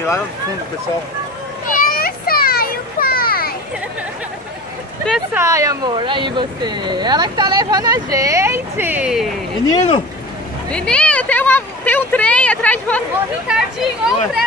aqui lá no fundo, pessoal. Eu saio, pai. Você sai, amor. Aí você. Ela que tá levando a gente. Menino! Menino, tem um trem atrás de você. Ô, Ricardinho, olha o trem.